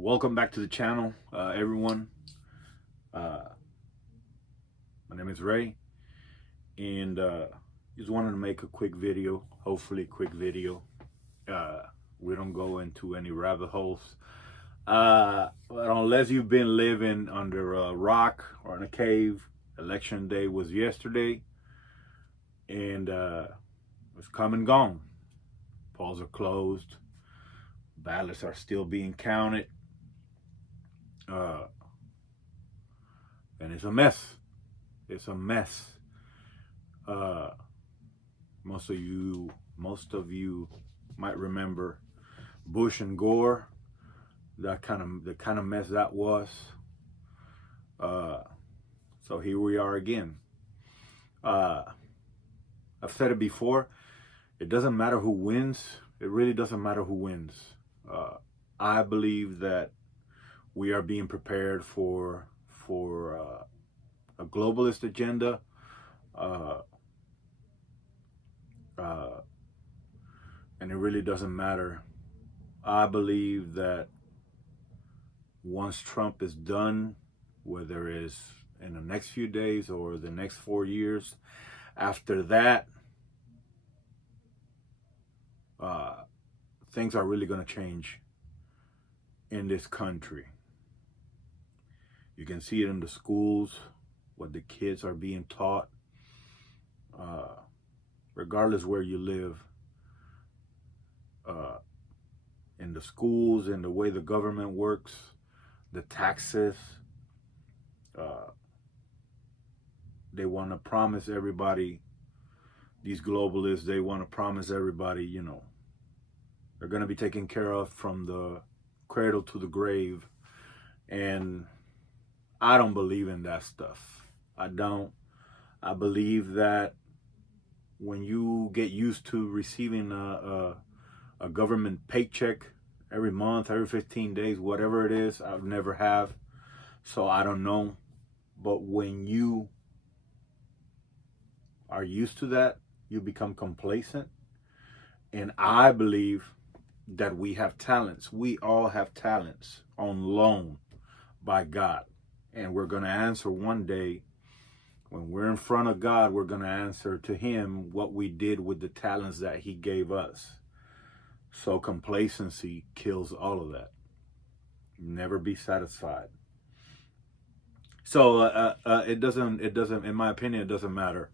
Welcome back to the channel, everyone. My name is Ray, and just wanted to make a quick video, hopefully a quick video. We don't go into any rabbit holes. But unless you've been living under a rock or in a cave, election day was yesterday, and it's come and gone. Polls are closed. Ballots are still being counted. And it's a mess. It's a mess. Most of you might remember Bush and Gore. The kind of mess that was. So here we are again. I've said it before. It doesn't matter who wins. It really doesn't matter who wins. I believe that we are being prepared for a globalist agenda, and it really doesn't matter. I believe that once Trump is done, whether it's in the next few days or the next 4 years, after that, things are really going to change in this country. You can see it in the schools, what the kids are being taught, regardless where you live, in the schools, in the way the government works, the taxes. They want to promise everybody, these globalists, they want to promise everybody, they're going to be taken care of from the cradle to the grave. And I don't believe in that stuff. I don't. I believe that when you get used to receiving a government paycheck every month, every 15 days, whatever it is, I've never have. So I don't know. But when you are used to that, you become complacent. And I believe that we have talents. We all have talents on loan by God. And we're going to answer one day. When we're in front of God, we're going to answer to him what we did with the talents that he gave us. So complacency kills all of that. Never be satisfied. So it doesn't, in my opinion, it doesn't matter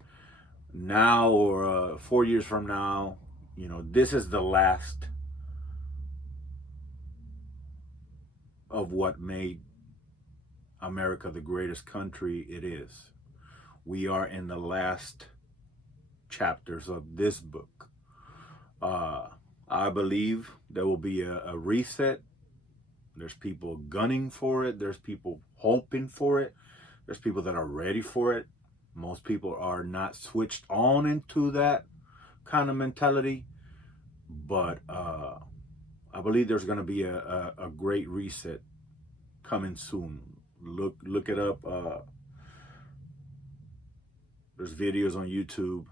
now or 4 years from now. This is the last of what made America the greatest country it is. We are in the last chapters of this book. I believe there will be a reset. There's people gunning for it. There's people hoping for it. There's people that are ready for it. Most people are not switched on into that kind of mentality. But I believe there's going to be a great reset coming soon. Look it up. There's videos on YouTube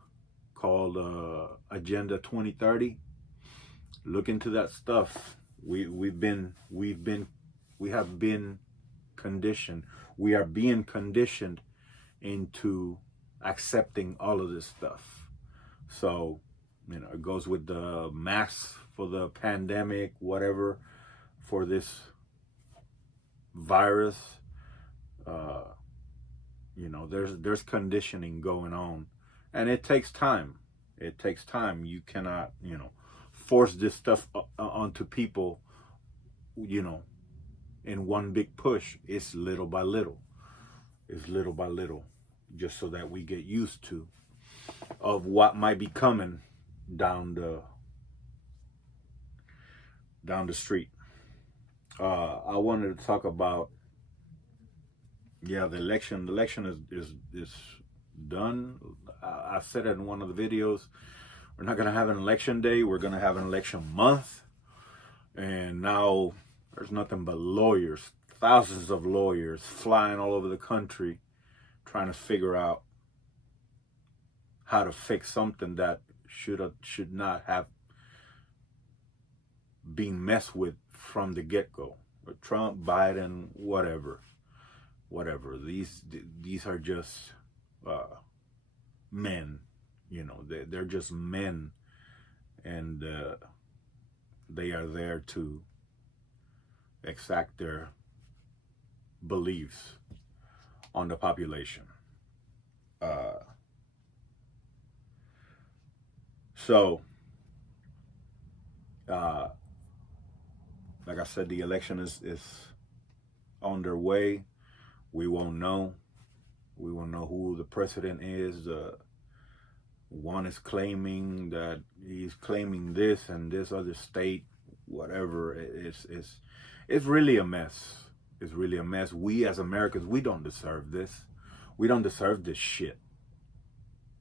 called Agenda 2030. Look into that stuff. We have been conditioned. We are being conditioned into accepting all of this stuff. So, it goes with the masks for the pandemic, whatever, for this virus. There's conditioning going on, and it takes time. It takes time. You cannot, force this stuff onto people, in one big push. It's little by little. It's little by little, just so that we get used to of what might be coming down the street. I wanted to talk about, the election. The election is done. I said it in one of the videos. We're not going to have an election day. We're going to have an election month. And now there's nothing but lawyers, thousands of lawyers flying all over the country trying to figure out how to fix something that should not have been messed with from the get-go. Trump, Biden, whatever. These are just men. You know, they're just men, and they are there to exact their beliefs on the population. So, like I said, the election is on their way. We won't know. We won't know who the president is. One is claiming that he's claiming this and this other state, whatever. It's really a mess. It's really a mess. We as Americans, we don't deserve this. We don't deserve this shit.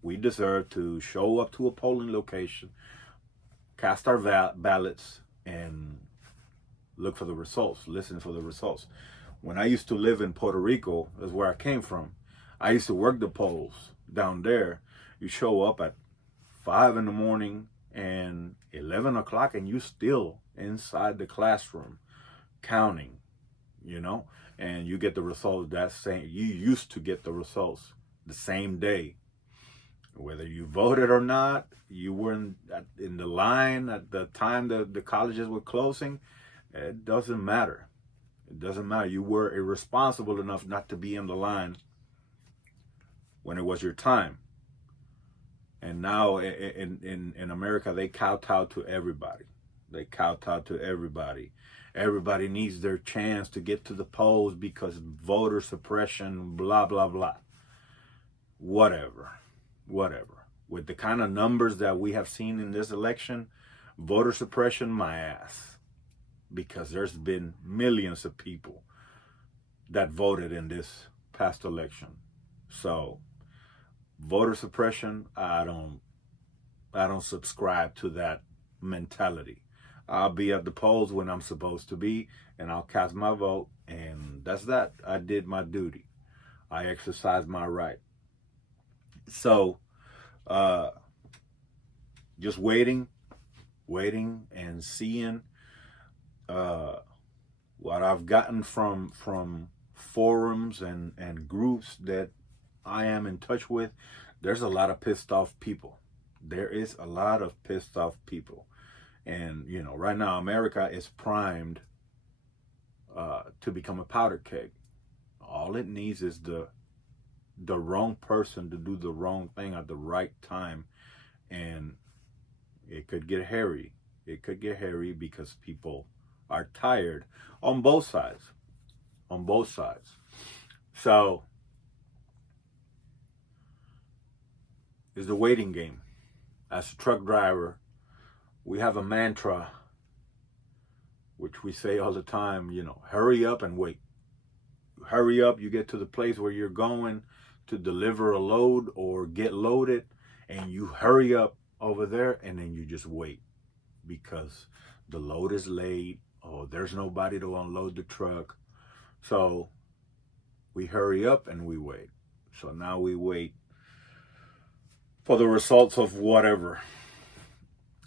We deserve to show up to a polling location, cast our ballots, and look for the results, listen for the results. When I used to live in Puerto Rico, that's where I came from. I used to work the polls down there. You show up at 5 in the morning and 11 o'clock and you still inside the classroom counting, you know, and you get the results that same, you used to get the results the same day. Whether you voted or not, you were in the line at the time the colleges were closing, it doesn't matter. It doesn't matter. You were irresponsible enough not to be in the line when it was your time. And now in America, they kowtow to everybody. They kowtow to everybody. Everybody needs their chance to get to the polls because voter suppression, blah, blah, blah. Whatever. With the kind of numbers that we have seen in this election, voter suppression, my ass. Because there's been millions of people that voted in this past election. So voter suppression, I don't subscribe to that mentality. I'll be at the polls when I'm supposed to be, and I'll cast my vote, and that's that. I did my duty. I exercised my right. So just waiting and seeing what I've gotten from forums and groups that I am in touch with. There's a lot of pissed off people. There is a lot of pissed off people. And, you know, right now America is primed to become a powder keg. All it needs is the wrong person to do the wrong thing at the right time. And it could get hairy. It could get hairy because people are tired on both sides. On both sides. So it's the waiting game. As a truck driver, we have a mantra which we say all the time, you know, hurry up and wait. Hurry up, you get to the place where you're going to deliver a load or get loaded, and you hurry up over there and then you just wait because the load is late or there's nobody to unload the truck. So we hurry up and we wait. So now we wait for the results of whatever.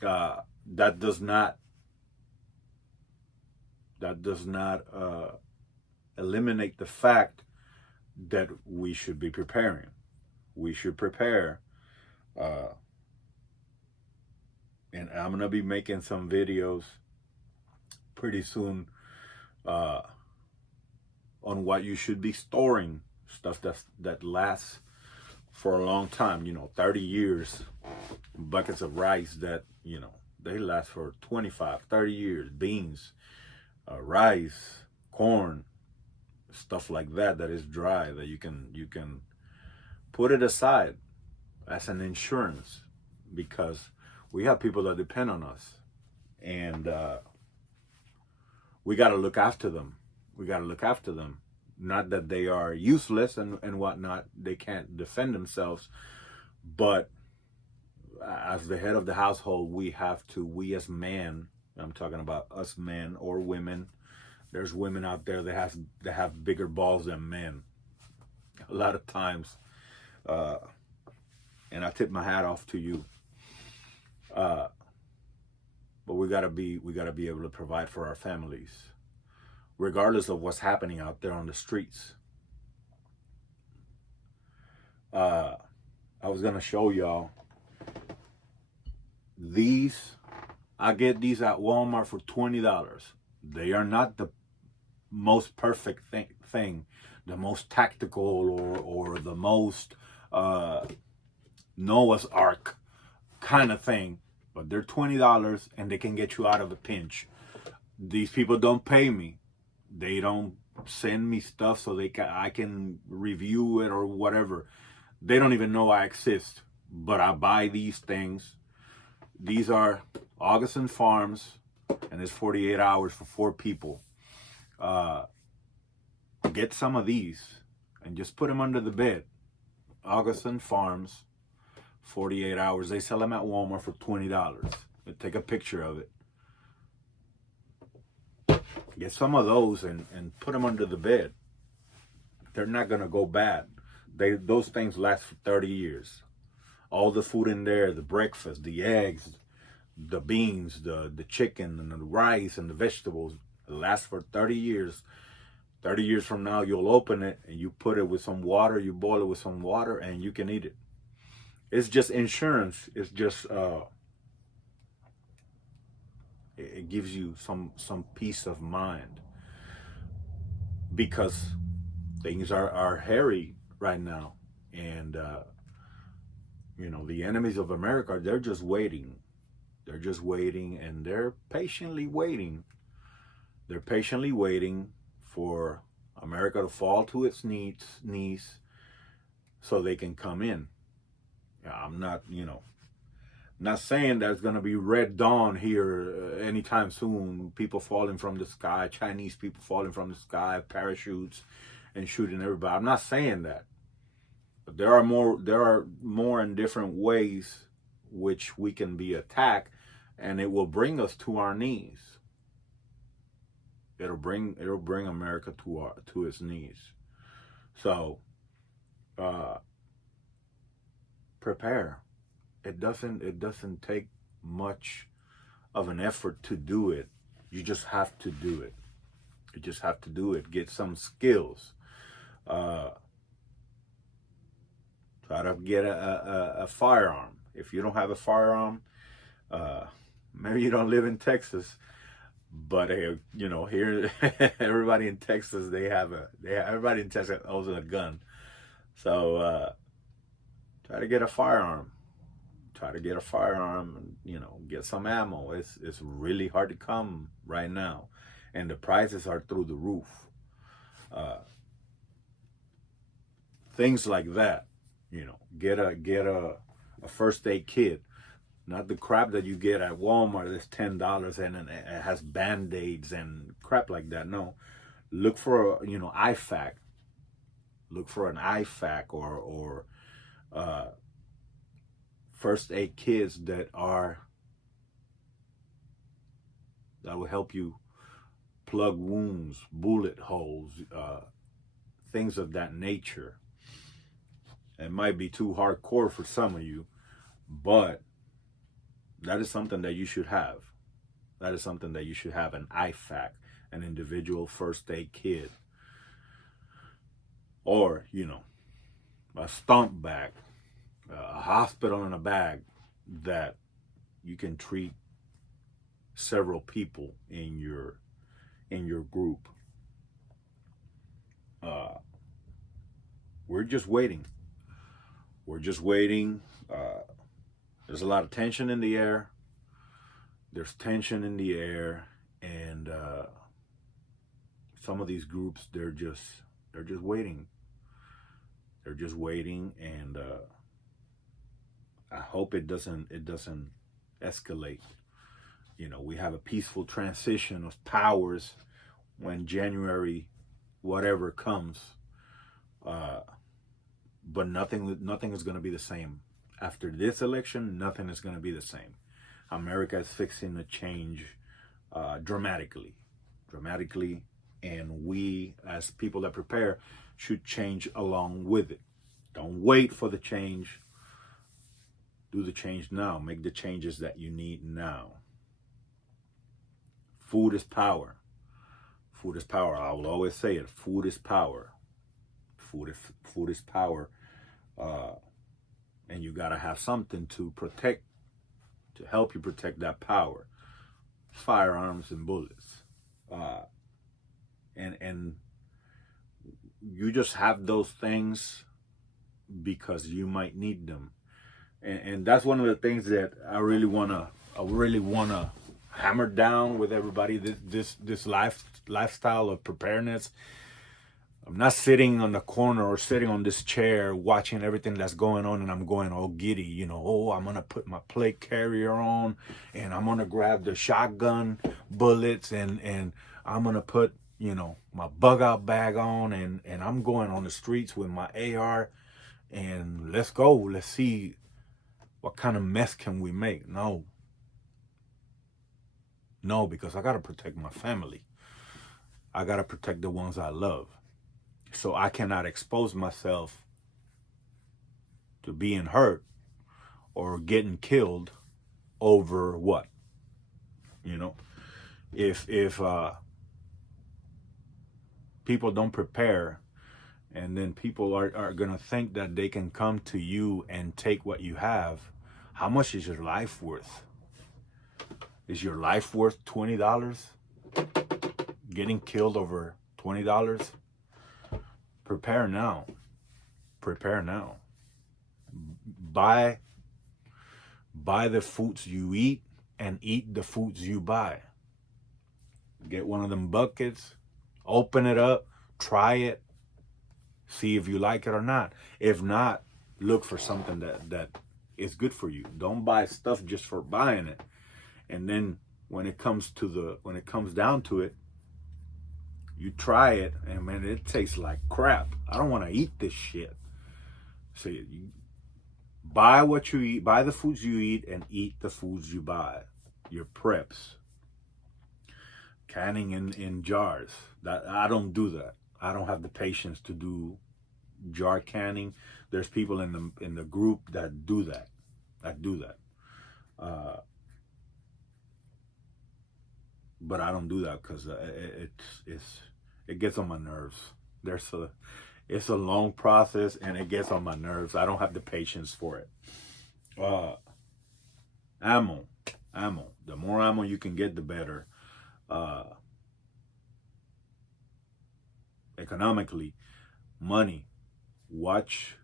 That does not eliminate the fact that we should be preparing. We should prepare. And I'm going to be making some videos pretty soon on what you should be storing, stuff that lasts for a long time, you know, 30 years, buckets of rice that, you know, they last for 25, 30 years, beans, rice, corn, stuff like that is dry, that you can put it aside as an insurance, because we have people that depend on us, and we got to look after them. We got to look after them. Not that they are useless and whatnot, they can't defend themselves, but as the head of the household, we as men, I'm talking about us men or women, there's women out there that have bigger balls than men a lot of times, and I tip my hat off to you, but we gotta be able to provide for our families. regardless of what's happening out there on the streets. I was gonna show y'all these. I get these at Walmart for $20. They are not the most perfect thing, the most tactical, or the most Noah's Ark kind of thing, but they're $20 and they can get you out of a pinch. These people don't pay me. They don't send me stuff so I can review it or whatever. They don't even know I exist, but I buy these things. These are Augustin Farms, and it's 48 hours for 4 people. Get some of these and just put them under the bed. Augustin Farms, 48 hours. They sell them at Walmart for $20. Take a picture of it. Get some of those and put them under the bed. They're not going to go bad. Those things last for 30 years. All the food in there, the breakfast, the eggs, the beans, the chicken, and the rice, and the vegetables, last for 30 years. 30 years from now, you'll open it and you put it with some water, you boil it with some water, and you can eat it. It's just insurance. It's just, it gives you some peace of mind, because things are hairy right now. And, you know, the enemies of America, they're just waiting. They're just waiting, and they're patiently waiting. They're patiently waiting for America to fall to its knees so they can come in. I'm not, not saying there's going to be Red Dawn here anytime soon. People falling from the sky, Chinese people falling from the sky, parachutes, and shooting everybody. I'm not saying that. But there are more and different ways which we can be attacked, and it will bring us to our knees. It'll bring America to its knees. So prepare. It doesn't take much of an effort to do it. You just have to do it. You just have to do it. Get some skills. Try to get a firearm. If you don't have a firearm, maybe you don't live in Texas, but here everybody in Texas everybody in Texas owns a gun. So try to get a firearm. Try to get a firearm and get some ammo. It's really hard to come right now, and the prices are through the roof. Things like that. Get a first aid kit. Not the crap that you get at Walmart that's $10 and it has Band-Aids and crap like that. No. Look for IFAK. Look for an IFAK or first aid kits that will help you plug wounds, bullet holes, things of that nature. It might be too hardcore for some of you, but that is something that you should have. That is something that you should have, an IFAK, an individual first aid kit. Or, a stomp bag, a hospital in a bag that you can treat several people in your group. We're just waiting. We're just waiting. There's a lot of tension in the air. There's tension in the air, and some of these groups, they're just waiting. They're just waiting, and I hope it doesn't escalate. We have a peaceful transition of powers when January whatever comes. But nothing is going to be the same. After this election, nothing is going to be the same. America is fixing to change dramatically. And we, as people that prepare, should change along with it. Don't wait for the change. Do the change now. Make the changes that you need now. Food is power. Food is power. I will always say it. Food is power. Food is power. And you gotta have something to protect, to help you protect that power. Firearms and bullets. And you just have those things because you might need them. And that's one of the things that I really wanna hammer down with everybody. This lifestyle of preparedness. I'm not sitting on the corner or sitting on this chair watching everything that's going on and I'm going all giddy, you know, oh, I'm going to put my plate carrier on and I'm going to grab the shotgun bullets and I'm going to put, you know, my bug out bag on and I'm going on the streets with my AR and let's go. Let's see what kind of mess can we make. No, because I got to protect my family. I got to protect the ones I love. So I cannot expose myself to being hurt or getting killed over what? You know, if people don't prepare and then people are going to think that they can come to you and take what you have, how much is your life worth? Is your life worth $20? Getting killed over $20? Prepare now. Prepare now. Buy the foods you eat and eat the foods you buy. Get one of them buckets, open it up, try it, see if you like it or not. If not, look for something that is good for you. Don't buy stuff just for buying it. And then when it comes down to it, you try it, and man, it tastes like crap. I don't want to eat this shit. So you buy what you eat, buy the foods you eat, and eat the foods you buy. Your preps. Canning in jars. That I don't do that. I don't have the patience to do jar canning. There's people in the group that do that. But I don't do that because it gets on my nerves. It's a long process and it gets on my nerves. I don't have the patience for it. Ammo. The more ammo you can get, the better. Economically, money. Watch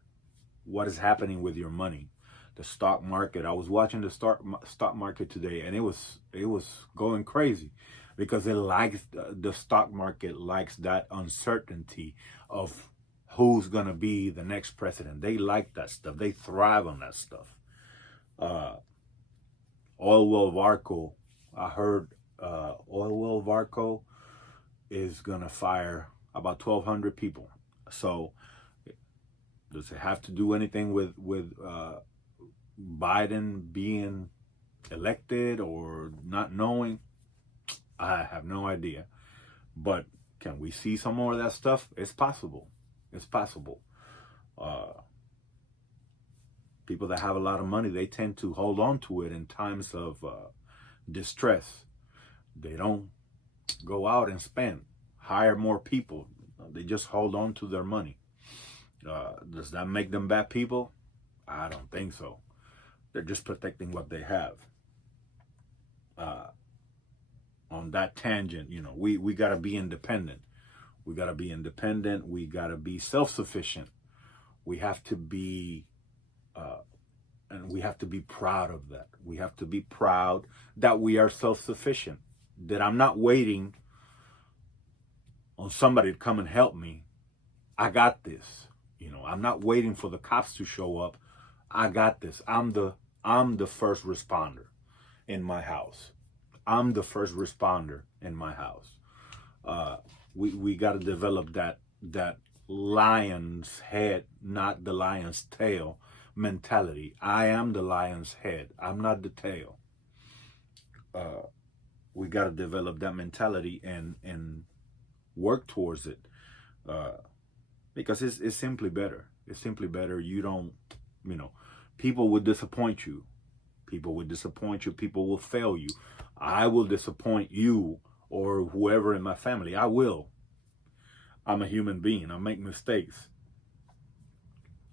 what is happening with your money. The stock market. I was watching the stock market today, and it was going crazy because the stock market likes that uncertainty of who's gonna be the next president. They like that stuff. They thrive on that stuff. Oil well Varco. I heard Oil well Varco is gonna fire about 1,200 people. So does it have to do anything with Biden being elected or not knowing? I have no idea. But can we see some more of that stuff? It's possible. It's possible. People that have a lot of money, they tend to hold on to it in times of distress. They don't go out and spend, hire more people. They just hold on to their money. Does that make them bad people? I don't think so. They're just protecting what they have. On that tangent, you know, we got to be independent. We got to be independent. We got to be self-sufficient. We have to be, and we have to be proud of that. We have to be proud that we are self-sufficient. That I'm not waiting on somebody to come and help me. I got this. You know, I'm not waiting for the cops to show up. I got this. I'm the first responder in my house. I'm the first responder in my house. We got to develop that lion's head, not the lion's tail mentality. I am the lion's head. I'm not the tail. We got to develop that mentality and work towards it. Because it's simply better. It's simply better. You don't, you know, people would disappoint you. People would disappoint you. People will fail you. I will disappoint you or whoever in my family. I will. I'm a human being. I make mistakes.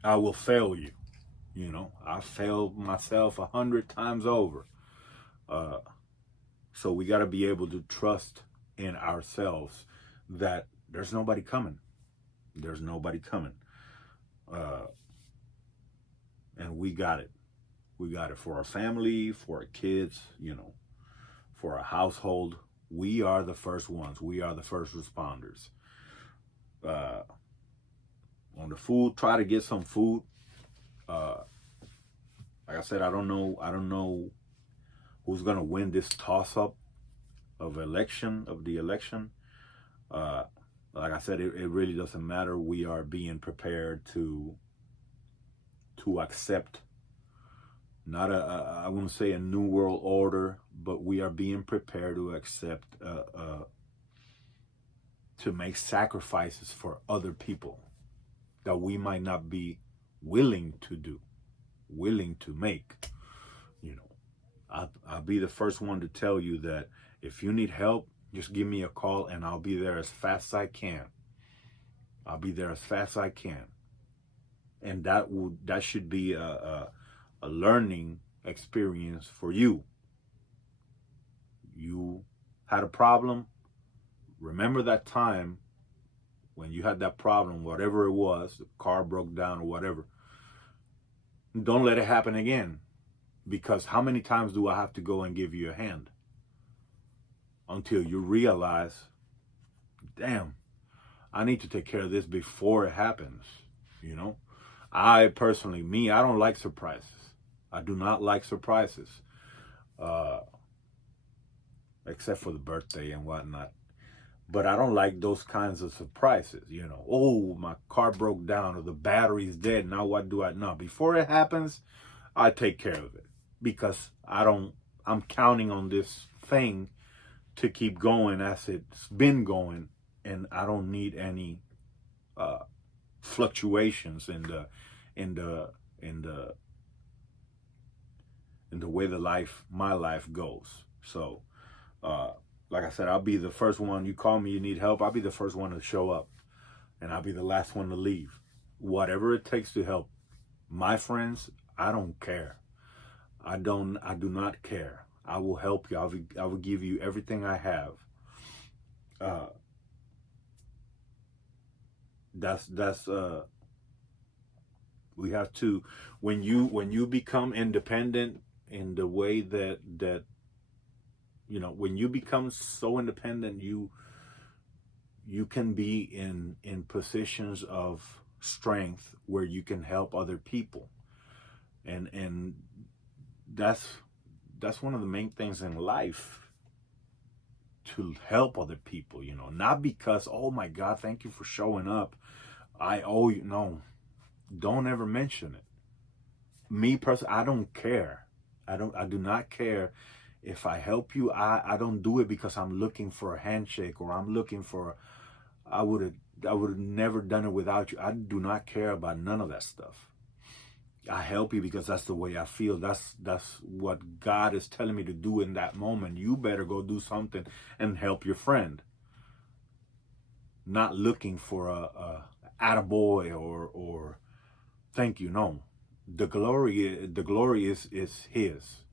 I will fail you. You know, I failed myself 100 times over. So we got to be able to trust in ourselves that there's nobody coming. There's nobody coming. And we got it. We got it for our family, for our kids, you know, for our household. We are the first ones. We are the first responders. On the food, try to get some food. Like I said, I don't know who's gonna win this toss-up of the election. Like I said, it really doesn't matter. We are being prepared to accept not I wouldn't say a new world order, but we are being prepared to accept to make sacrifices for other people that we might not be willing to make. You know, I'll be the first one to tell you that if you need help, just give me a call and I'll be there as fast as I can. I'll be there as fast as I can. And that should be a learning experience for you. You had a problem. Remember that time when you had that problem, whatever it was, the car broke down or whatever. Don't let it happen again. Because how many times do I have to go and give you a hand? Until you realize, damn, I need to take care of this before it happens. You know, I personally, I don't like surprises. I do not like surprises, except for the birthday and whatnot. But I don't like those kinds of surprises. You know, oh, my car broke down or the battery's dead. Now what do I know? Before it happens, I take care of it because I'm counting on this thing to keep going as it's been going, and I don't need any fluctuations in the way my life goes. So, like I said, I'll be the first one. You call me, you need help, I'll be the first one to show up, and I'll be the last one to leave. Whatever it takes to help my friends, I don't care. I do not care. I will help you. I will give you everything I have. We have to, when you become independent in the way that you know, when you become so independent, you can be in positions of strength where you can help other people, and that's one of the main things in life, to help other people, you know, not because, oh my God, thank you for showing up, I owe you. No, don't ever mention it. Me personally, I don't care. I do not care if I help you. I don't do it because I'm looking for a handshake or I'm looking for, I would have never done it without you. I do not care about none of that stuff. I help you because that's the way I feel. That's what God is telling me to do in that moment. You better go do something and help your friend. Not looking for a attaboy or thank you. No, the glory is His.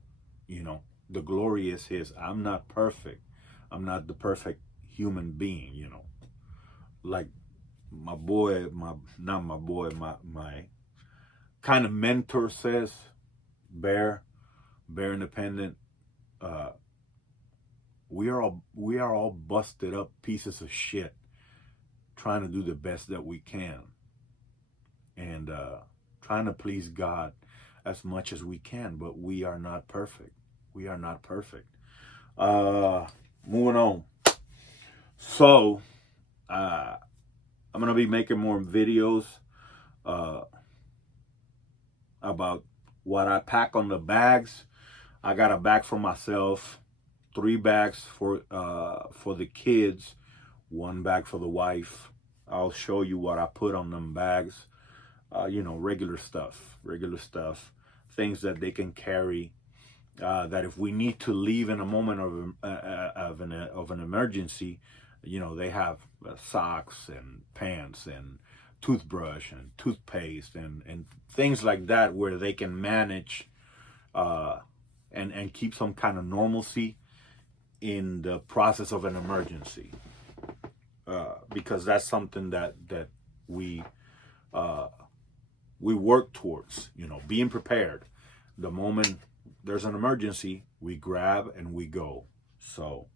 You know, the glory is His. I'm not perfect. I'm not the perfect human being. You know, like my kind of mentor says, Bear Independent, we are all busted up pieces of shit trying to do the best that we can, and trying to please God as much as we can, but we are not perfect. We are not perfect. Moving on. So I'm gonna be making more videos about what I pack on the bags. I got a bag for myself, 3 bags for the kids, 1 bag for the wife. I'll show you what I put on them bags. You know, regular stuff, things that they can carry that if we need to leave in a moment of an emergency, they have socks and pants and toothbrush and toothpaste and things like that, where they can manage and keep some kind of normalcy in the process of an emergency, because that's something that we work towards, being prepared. The moment there's an emergency, we grab and we go. So